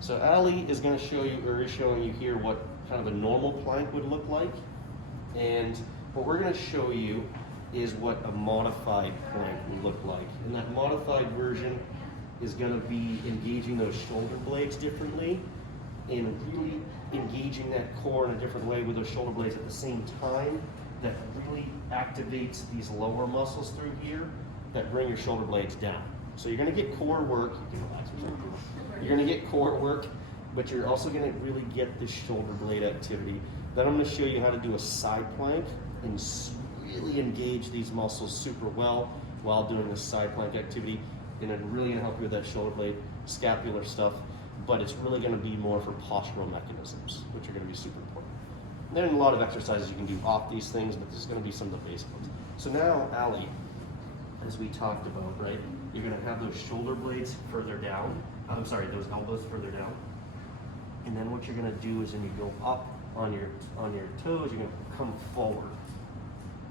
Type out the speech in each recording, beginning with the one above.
So Ali is going to show you, or is showing you here, what kind of a normal plank would look like. And what we're going to show you is what a modified plank would look like. And that modified version is going to be engaging those shoulder blades differently and really engaging that core in a different way with those shoulder blades at the same time. That really activates these lower muscles through here that bring your shoulder blades down. So you're going to get core work. You can relax yourself. You're going to get core work, but you're also going to really get the shoulder blade activity. Then I'm going to show you how to do a side plank and really engage these muscles super well while doing the side plank activity. And it's really going to help you with that shoulder blade, scapular stuff, but it's really going to be more for postural mechanisms, which are going to be super important. And then a lot of exercises you can do off these things, but this is going to be some of the basic ones. So now, Ali, as we talked about, right, you're going to have those shoulder blades further down. I'm sorry, those elbows further down. And then what you're going to do is when you go up on your toes, you're going to come forward.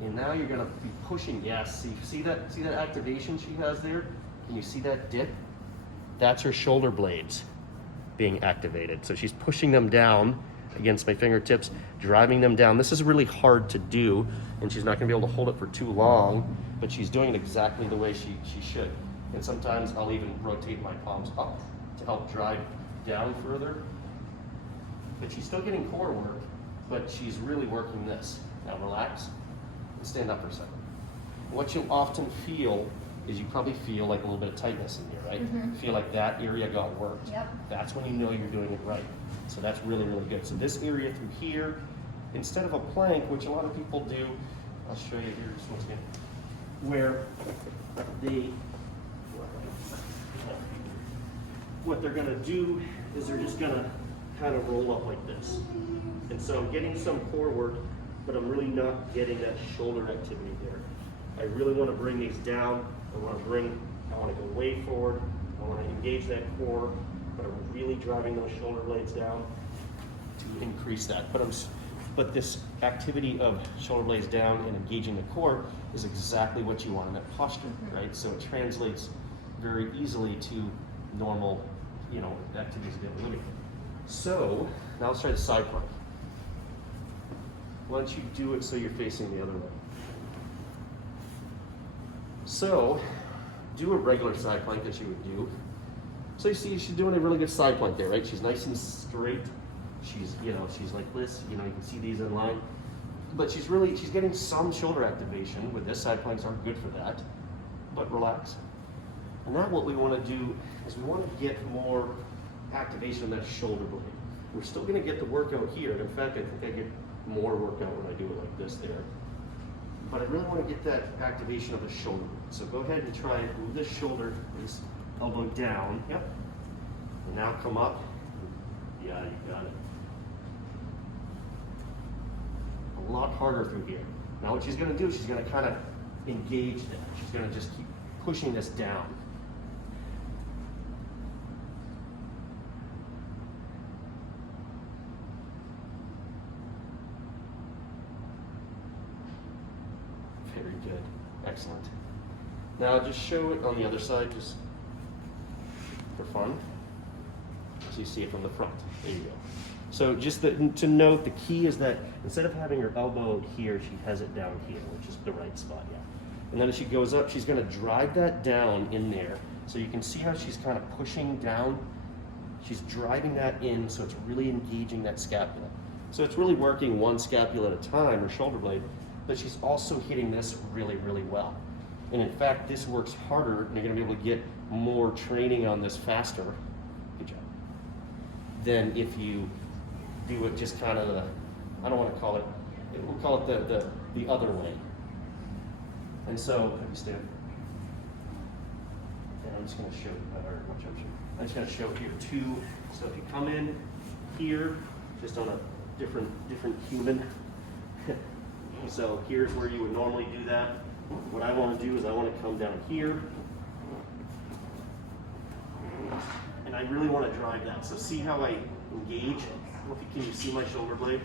And now you're going to be pushing. Yes, see that activation she has there? And you see that dip? That's her shoulder blades being activated. So she's pushing them down against my fingertips, driving them down. This is really hard to do, and she's not going to be able to hold it for too long, but she's doing it exactly the way she should. And sometimes I'll even rotate my palms up to help drive down further. But she's still getting core work, but she's really working this. Now relax and stand up for a second. What you'll often feel is you probably feel like a little bit of tightness in here, right? Mm-hmm. Feel like that area got worked. Yep. That's when you know you're doing it right. So that's really, really good. So this area through here, instead of a plank, which a lot of people do, I'll show you here just once again, where what they're gonna do is they're just gonna kind of roll up like this. And so I'm getting some core work, but I'm really not getting that shoulder activity there. I really want to bring these down. I want to go way forward. I want to engage that core, but I'm really driving those shoulder blades down to increase that. But this activity of shoulder blades down and engaging the core is exactly what you want in that posture, right? So it translates very easily to normal, activities of daily living. So now let's try the side plank. Why don't you do it so you're facing the other way? So do a regular side plank that you would do. So you see she's doing a really good side plank there, right? She's nice and straight. She's like this, you can see these in line. But she's getting some shoulder activation with this. Side planks aren't good for that, but relax. And now what we want to do is we want to get more activation of that shoulder blade. We're still going to get the workout here. In fact, I think I get more workout when I do it like this there. But I really want to get that activation of the shoulder blade. So go ahead and try and move this shoulder, this elbow down. Yep. And now come up. Yeah, you got it. A lot harder through here. Now what she's going to do is she's going to kind of engage that. She's going to just keep pushing this down. Very good. Excellent. Now just show it on the other side, just for fun. So you see it from the front. There you go. So just to note, the key is that instead of having her elbow here, she has it down here, which is the right spot, yeah. And then as she goes up, she's going to drive that down in there. So you can see how she's kind of pushing down. She's driving that in, so it's really engaging that scapula. So it's really working one scapula at a time, or shoulder blade, but she's also hitting this really, really well. And in fact, this works harder, and you're going to be able to get more training on this faster. Good job. Than if you do it just kind of I don't want to call it, we'll call it the other way. And so, let me stand. And I'm just going to show, I'm just going to show here too. So if you come in here, just on a different human. So here's where you would normally do that. What I want to do is I want to come down here. And I really want to drive that. So see how I engage? Can you see my shoulder blade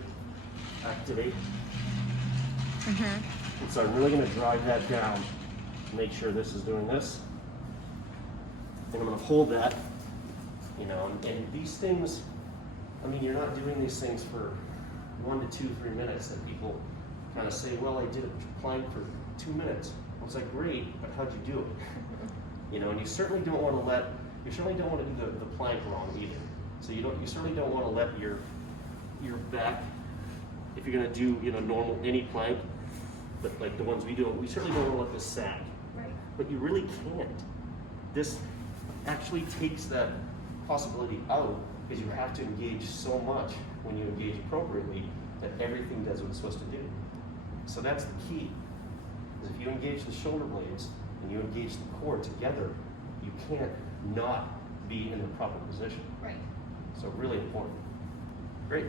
activate? And so I'm really going to drive that down. Make sure this is doing this. And I'm going to hold that. You know, and these things, I mean, you're not doing these things for 1 to 2, 3 minutes that people kind of say, well, I did a plank for 2 minutes. Well, it's like, great, but how'd you do it? You know, and you certainly don't want to do the plank wrong either. So you certainly don't want to let your back, if you're going to do, you know, normal, any plank, but like the ones we do, we certainly don't want to let this sag. Right. But you really can't. This actually takes that possibility out because you have to engage so much when you engage appropriately that everything does what it's supposed to do. So that's the key. Is if you engage the shoulder blades and you engage the core together, you can't not be in the proper position. Right. So really important. Great.